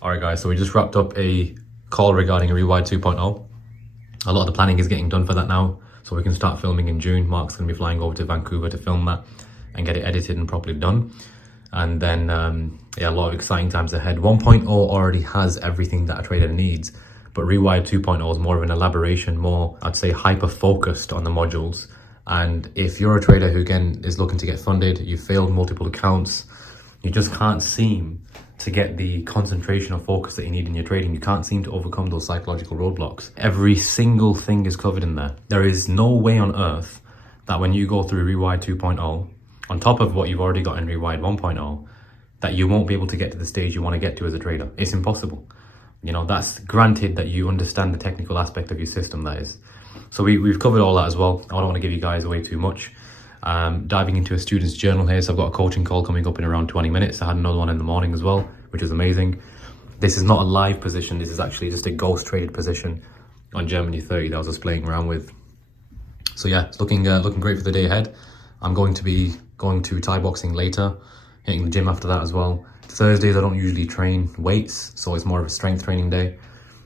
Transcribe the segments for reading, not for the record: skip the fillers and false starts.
Alright guys, so we just wrapped up a call regarding a Rewired 2.0. A lot of the planning is getting done for that now, so we can start filming in June. Mark's going to be flying over to Vancouver to film that and get it edited and properly done. And then, yeah, a lot of exciting times ahead. 1.0 already has everything that a trader needs, but Rewired 2.0 is more of an elaboration, more, I'd say, hyper-focused on the modules. And if you're a trader who, again, is looking to get funded, you failed multiple accounts, you just can't seem to get the concentration or focus that you need in your trading. You can't seem to overcome those psychological roadblocks. Every single thing is covered in there. There is no way on earth that when you go through Rewired 2.0, on top of what you've already got in Rewired 1.0, that you won't be able to get to the stage you want to get to as a trader. It's impossible. You know, that's granted that you understand the technical aspect of your system, that is. So we've covered all that as well. I don't want to give you guys away too much. Diving into a student's journal here, so I've got a coaching call coming up in around 20 minutes. I had another one in the morning as well, which is amazing. This is not a live position, this is actually just a ghost traded position on Germany 30 that I was just playing around with. So yeah, it's looking great for the day ahead. I'm going to be going to Thai boxing later, hitting the gym after that as well. Thursdays I don't usually train weights, so it's more of a strength training day.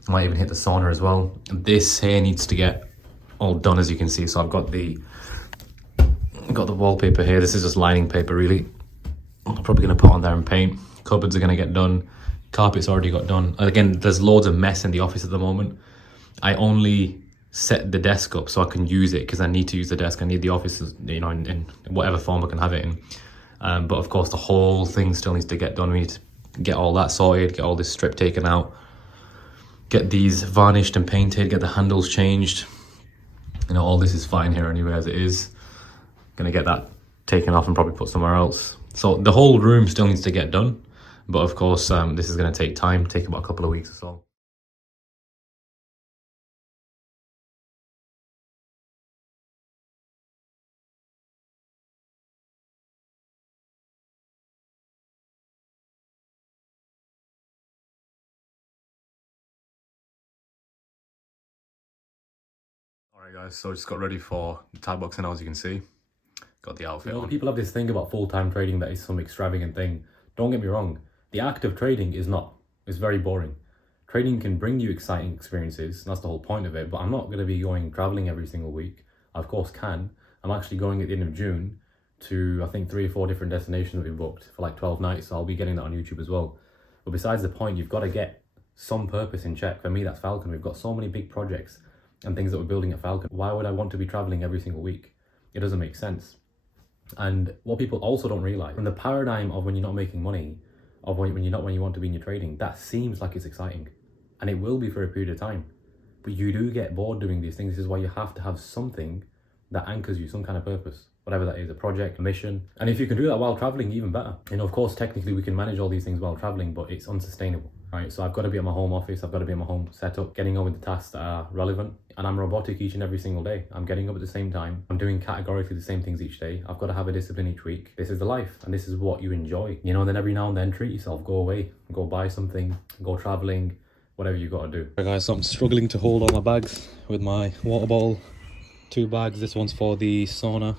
I might even hit the sauna as well. This here needs to get all done, as you can see. So I've got the wallpaper here. This is just lining paper really. I'm probably going to put on there and paint. Cupboards are going to get done. Carpet's already got done. Again, there's loads of mess in the office at the moment. I only set the desk up so I can use it because I need to use the desk. I need the office, you know, in whatever form I can have it in. But of course, the whole thing still needs to get done. We need to get all that sorted, get all this strip taken out, get these varnished and painted, get the handles changed. You know, all this is fine here anyway as it is. Gonna get that taken off and probably put somewhere else. So the whole room still needs to get done, but of course this is going to take time, take about a couple of weeks or so. Alright guys, so just got ready for the Thai boxing now, as you can see. Got the outfit on. People have this thing about full-time trading that is some extravagant thing. Don't get me wrong, the act of trading is not. It's very boring. Trading can bring you exciting experiences, that's the whole point of it, but I'm not going to be going traveling every single week. I of course can. I'm actually going at the end of June to, I think, 3 or 4 different destinations that we booked for like 12 nights, so I'll be getting that on YouTube as well. But besides the point, you've got to get some purpose in check. For me, that's Falcon. We've got so many big projects and things that we're building at Falcon. Why would I want to be traveling every single week? It doesn't make sense. And what people also don't realize, in the paradigm of when you're not making money, of when you want to be in your trading, that seems like it's exciting, and it will be for a period of time. But you do get bored doing these things. This is why you have to have something that anchors you, some kind of purpose, whatever that is, a project, a mission. And if you can do that while traveling, even better. You know, of course, technically we can manage all these things while traveling, but it's unsustainable, right? So I've got to be at my home office, I've got to be at my home setup, getting on with the tasks that are relevant. And I'm robotic each and every single day. I'm getting up at the same time. I'm doing categorically the same things each day. I've got to have a discipline each week. This is the life, and this is what you enjoy. You know, then every now and then treat yourself. Go away, go buy something, go traveling, whatever you got to do. Right guys, so I'm struggling to hold all my bags with my water bottle. 2 bags. This one's for the sauna.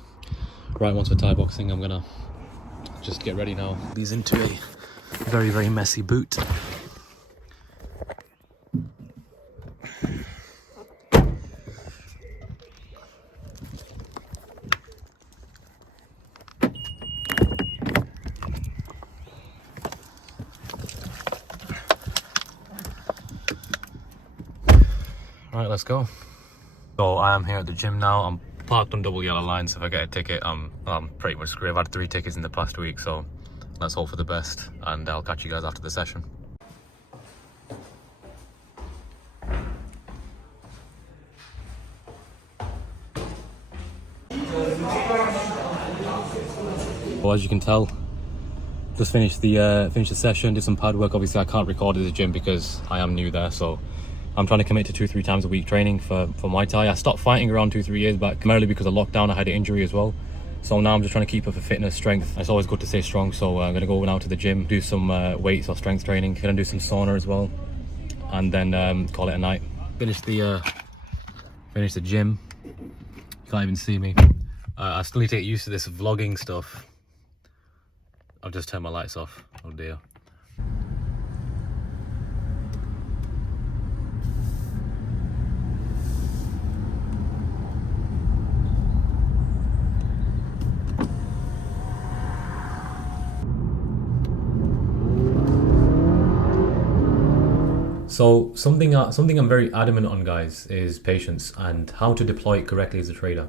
Right one's for Thai boxing. I'm gonna just get ready now. These into a very, very messy boot. Right, let's go. So I am here at the gym now. I'm parked on double yellow line, so if I get a ticket, I'm pretty much screwed. I've had 3 tickets in the past week, so let's hope for the best, and I'll catch you guys after the session. Well, as you can tell, just finished the session, did some pad work. Obviously I can't record at the gym because I am new there, so I'm trying to commit to 2-3 times a week training for Muay Thai. I stopped fighting around 2-3 years back, primarily because of lockdown. I had an injury as well. So now I'm just trying to keep up for fitness, strength. It's always good to stay strong. So I'm gonna go now to the gym, do some weights or strength training. Gonna do some sauna as well, and then call it a night. Finish the gym. You can't even see me. I still need to get used to this vlogging stuff. I've just turned my lights off. Oh dear. So something I'm very adamant on, guys, is patience and how to deploy it correctly as a trader.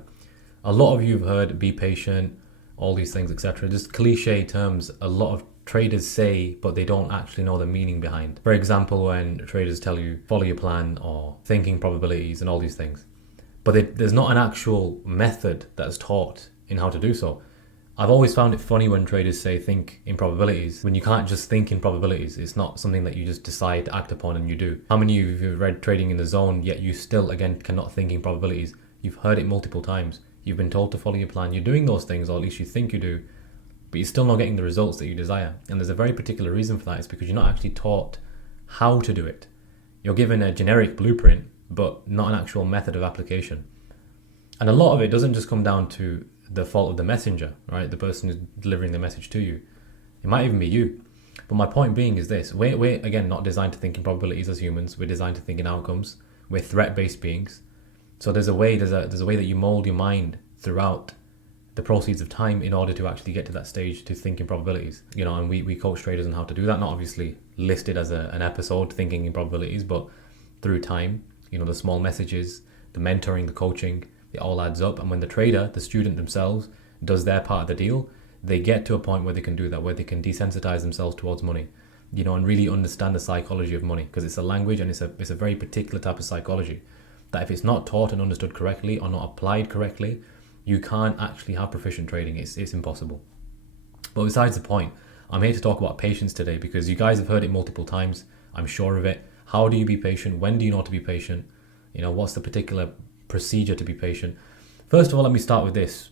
A lot of you have heard be patient, all these things, etc. Just cliche terms a lot of traders say, but they don't actually know the meaning behind. For example, when traders tell you follow your plan or thinking probabilities and all these things, but there's not an actual method that's taught in how to do so. I've always found it funny when traders say think in probabilities, when you can't just think in probabilities. It's not something that you just decide to act upon and you do. How many of you have read Trading in the Zone, yet you still, again, cannot think in probabilities? You've heard it multiple times. You've been told to follow your plan. You're doing those things, or at least you think you do, but you're still not getting the results that you desire. And there's a very particular reason for that. It's because you're not actually taught how to do it. You're given a generic blueprint, but not an actual method of application. And a lot of it doesn't just come down to the fault of the messenger, right? The person who's delivering the message to you. It might even be you. But my point being is this: we're again not designed to think in probabilities as humans. We're designed to think in outcomes. We're threat-based beings. So there's a way that you mold your mind throughout the proceeds of time in order to actually get to that stage to think in probabilities. You know, and we coach traders on how to do that. Not obviously listed as an episode, thinking in probabilities, but through time, you know, the small messages, the mentoring, the coaching, it all adds up. And when the trader, the student themselves, does their part of the deal, they get to a point where they can do that, where they can desensitize themselves towards money, you know, and really understand the psychology of money, because it's a language and it's a very particular type of psychology that if it's not taught and understood correctly or not applied correctly, you can't actually have proficient trading. It's impossible. But besides the point, I'm here to talk about patience today, because you guys have heard it multiple times. I'm sure of it. How do you be patient? When do you know to be patient? You know, what's the particular procedure to be patient? First of all, let me start with this.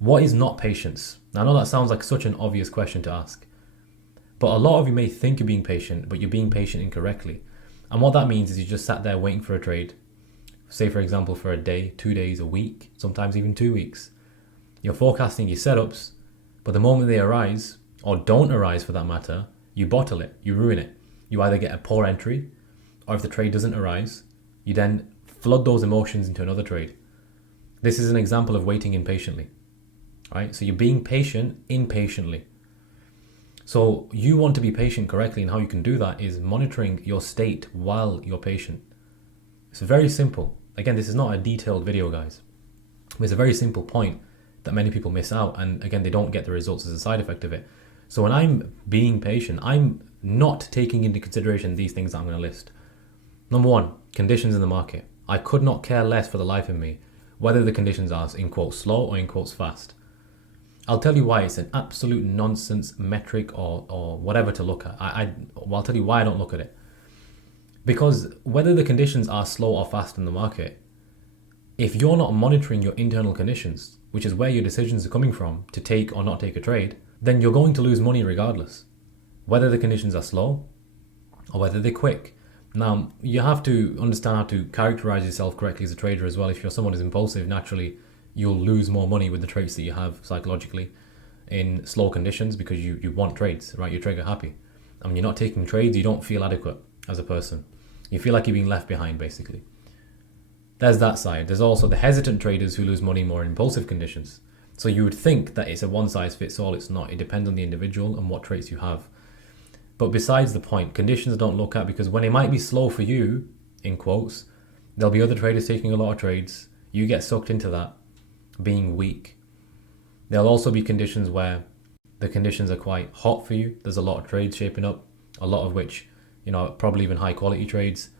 What is not patience? Now, I know that sounds like such an obvious question to ask, but a lot of you may think you're being patient, but you're being patient incorrectly. And what that means is you just sat there waiting for a trade, say for example for a day, 2 days, a week, sometimes even 2 weeks. You're forecasting your setups, but the moment they arise, or don't arise for that matter, you bottle it, you ruin it. You either get a poor entry, or if the trade doesn't arise, you then flood those emotions into another trade. This is an example of waiting impatiently, right? So you're being patient impatiently. So you want to be patient correctly, and how you can do that is monitoring your state while you're patient. It's very simple. Again, this is not a detailed video, guys. It's a very simple point that many people miss out, and again, they don't get the results as a side effect of it. So when I'm being patient, I'm not taking into consideration these things that I'm going to list. Number one, conditions in the market. I could not care less for the life of me whether the conditions are in quotes slow or in quotes fast. I'll tell you why it's an absolute nonsense metric or whatever to look at. I'll tell you why I don't look at it. Because whether the conditions are slow or fast in the market, if you're not monitoring your internal conditions, which is where your decisions are coming from to take or not take a trade, then you're going to lose money regardless, whether the conditions are slow or whether they're quick. Now, you have to understand how to characterize yourself correctly as a trader as well. If you're someone who's impulsive, naturally, you'll lose more money with the traits that you have psychologically in slow conditions, because you want trades, right? You're trigger happy. And when you're not taking trades, you don't feel adequate as a person. You feel like you're being left behind, basically. There's that side. There's also the hesitant traders who lose money more in impulsive conditions. So you would think that it's a one size fits all. It's not. It depends on the individual and what traits you have. But besides the point, conditions don't look at, because when it might be slow for you, in quotes, there'll be other traders taking a lot of trades. You get sucked into that, being weak. There'll also be conditions where the conditions are quite hot for you. There's a lot of trades shaping up, a lot of which, you know, probably even high quality trades.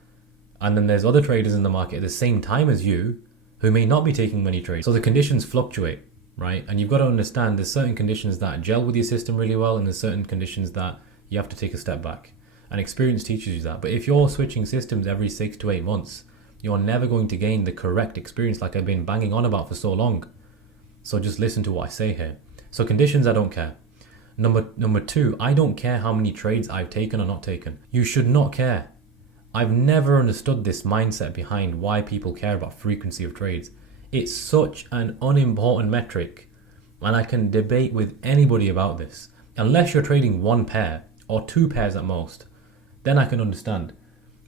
And then there's other traders in the market at the same time as you who may not be taking many trades. So the conditions fluctuate, right? And you've got to understand there's certain conditions that gel with your system really well, and there's certain conditions that you have to take a step back. And experience teaches you that. But if you're switching systems every 6 to 8 months, you're never going to gain the correct experience like I've been banging on about for so long. So just listen to what I say here. So conditions, I don't care. Number two, I don't care how many trades I've taken or not taken. You should not care. I've never understood this mindset behind why people care about frequency of trades. It's such an unimportant metric, and I can debate with anybody about this. Unless you're trading one pair or two pairs at most, then I can understand.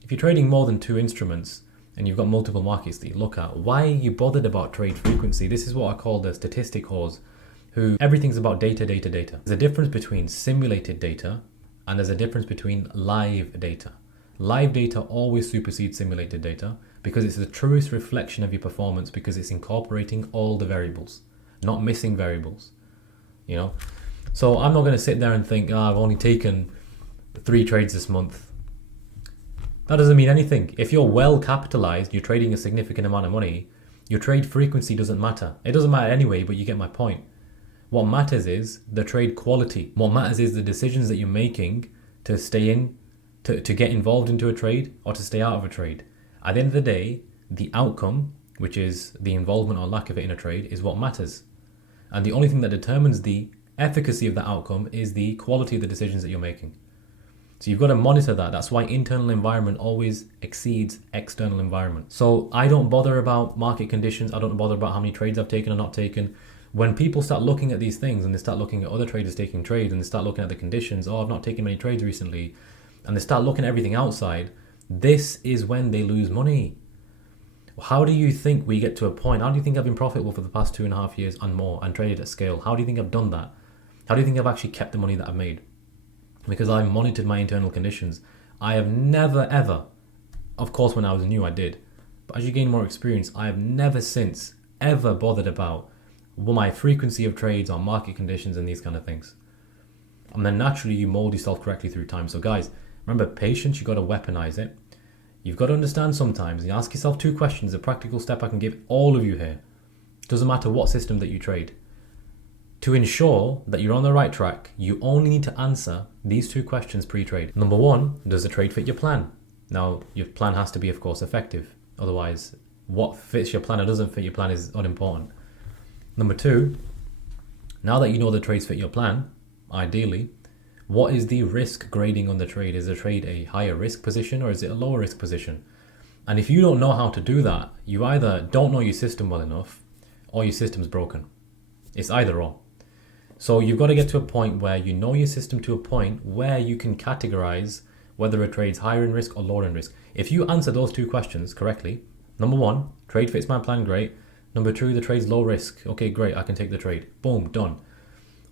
If you're trading more than 2 instruments and you've got multiple markets that you look at, why are you bothered about trade frequency? This is what I call the statistic whores, who everything's about data. There's a difference between simulated data and there's a difference between live data. Live data always supersedes simulated data because it's the truest reflection of your performance, because it's incorporating all the variables, not missing variables, you know? So I'm not going to sit there and think, I've only taken 3 trades this month. That doesn't mean anything. If you're well capitalized, you're trading a significant amount of money, your trade frequency doesn't matter. It doesn't matter anyway, but you get my point. What matters is the trade quality. What matters is the decisions that you're making to stay in, to get involved into a trade or to stay out of a trade. At the end of the day, the outcome, which is the involvement or lack of it in a trade, is what matters. And the only thing that determines the efficacy of that outcome is the quality of the decisions that you're making. So you've got to monitor that. That's why internal environment always exceeds external environment. So I don't bother about market conditions. I don't bother about how many trades I've taken or not taken. When people start looking at these things and they start looking at other traders taking trades and they start looking at the conditions, I've not taken many trades recently, and they start looking at everything outside, this is when they lose money. How do you think we get to a point? How do you think I've been profitable for the past 2.5 years and more and traded at scale? How do you think I've done that? How do you think I've actually kept the money that I've made? Because I monitored my internal conditions. I have never ever, of course when I was new I did, but as you gain more experience, I have never since ever bothered about my frequency of trades or market conditions and these kind of things. And then naturally you mold yourself correctly through time. So guys, remember, patience, you've got to weaponize it. You've got to understand sometimes, you ask yourself 2 questions, a practical step I can give all of you here. Doesn't matter what system that you trade. To ensure that you're on the right track, you only need to answer these 2 questions pre-trade. Number 1, does the trade fit your plan? Now, your plan has to be, of course, effective. Otherwise, what fits your plan or doesn't fit your plan is unimportant. Number 2, now that you know the trades fit your plan, ideally, what is the risk grading on the trade? Is the trade a higher risk position or is it a lower risk position? And if you don't know how to do that, you either don't know your system well enough or your system's broken. It's either or. So you've got to get to a point where you know your system to a point where you can categorize whether a trade's higher in risk or lower in risk. If you answer those 2 questions correctly, number 1, trade fits my plan, great. Number 2, the trade's low risk. Okay, great, I can take the trade. Boom, done.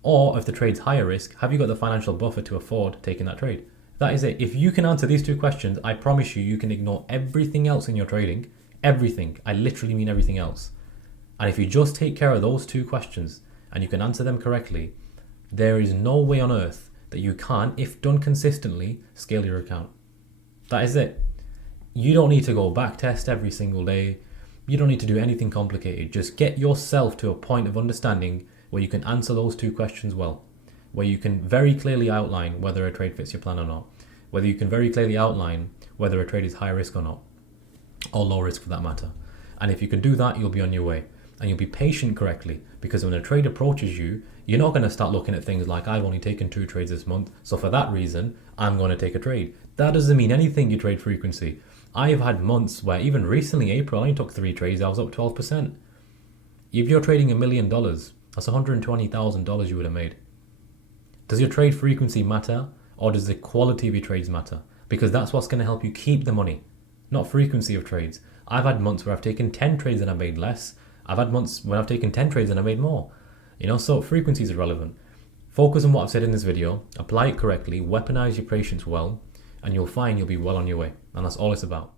Or if the trade's higher risk, have you got the financial buffer to afford taking that trade? That is it. If you can answer these 2 questions, I promise you, you can ignore everything else in your trading. Everything. I literally mean everything else. And if you just take care of those 2 questions and you can answer them correctly, there is no way on earth that you can, if done consistently, scale your account. That is it. You don't need to go back test every single day. You don't need to do anything complicated. Just get yourself to a point of understanding where you can answer those 2 questions well, where you can very clearly outline whether a trade fits your plan or not, whether you can very clearly outline whether a trade is high risk or not, or low risk for that matter. And if you can do that, you'll be on your way. And you'll be patient correctly, because when a trade approaches you, you're not going to start looking at things like, I've only taken 2 trades this month, so for that reason, I'm going to take a trade. That doesn't mean anything, your trade frequency. I've had months where, even recently, April, I only took 3 trades, I was up 12%. If you're trading $1 million, that's $120,000 you would have made. Does your trade frequency matter, or does the quality of your trades matter? Because that's what's going to help you keep the money, not frequency of trades. I've had months where I've taken 10 trades and I made less. I've had months when I've taken 10 trades and I made more. You know, so frequency is irrelevant. Focus on what I've said in this video, apply it correctly, weaponize your patience well, and you'll find you'll be well on your way. And that's all it's about.